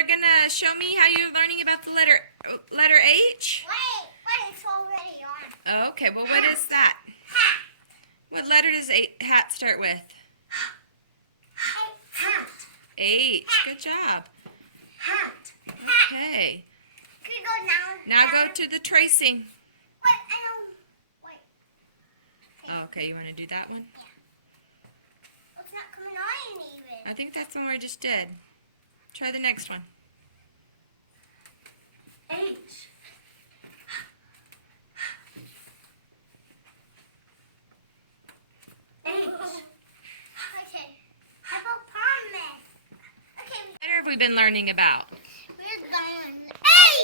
are gonna show me how you're learning about the letter H? Wait, it's already on. Okay, well what is that? Hat. What letter does hat start with? Hat. H. Good job. Hat. Okay. Can you go down? Now go to the tracing. Wait, I know. Wait. Okay, you want to do that one? It's not coming on even. I think that's the one I just did. Try the next one. H. Okay. Hippopotamus. Okay. What letter have we been learning about? We're done.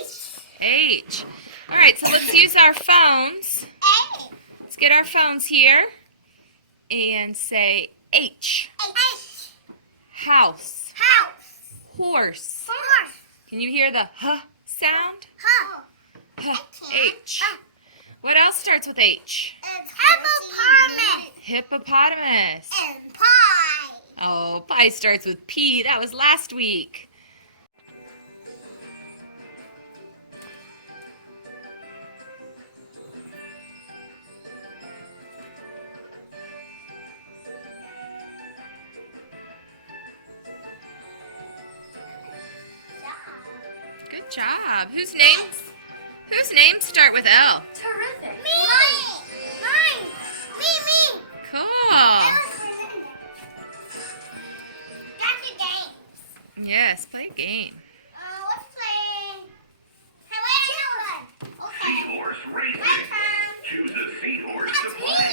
H. H. All right, so let's use our phones. A. Let's get our phones here and say H. H. House. House. Horse. Horse. Can you hear the H sound? Huh. H. H. What else starts with H? It's hippopotamus. Hippopotamus. And pie. Oh, pie starts with P. That was last week. Good job. Whose names start with L? Terrific. Me. Mine. Me. Cool. That's a game. Yes, play a game. Let's play. How okay. Seahorse racing. My turn. Choose a seahorse to That's play. me.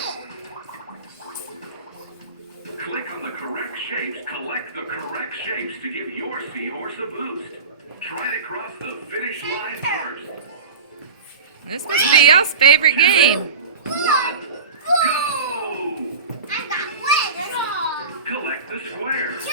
Click on the correct shapes, collect the correct shapes to give your seahorse a boost. Try to cross the finish line first. This must be y'all's favorite game. Go! I got one. Collect the squares.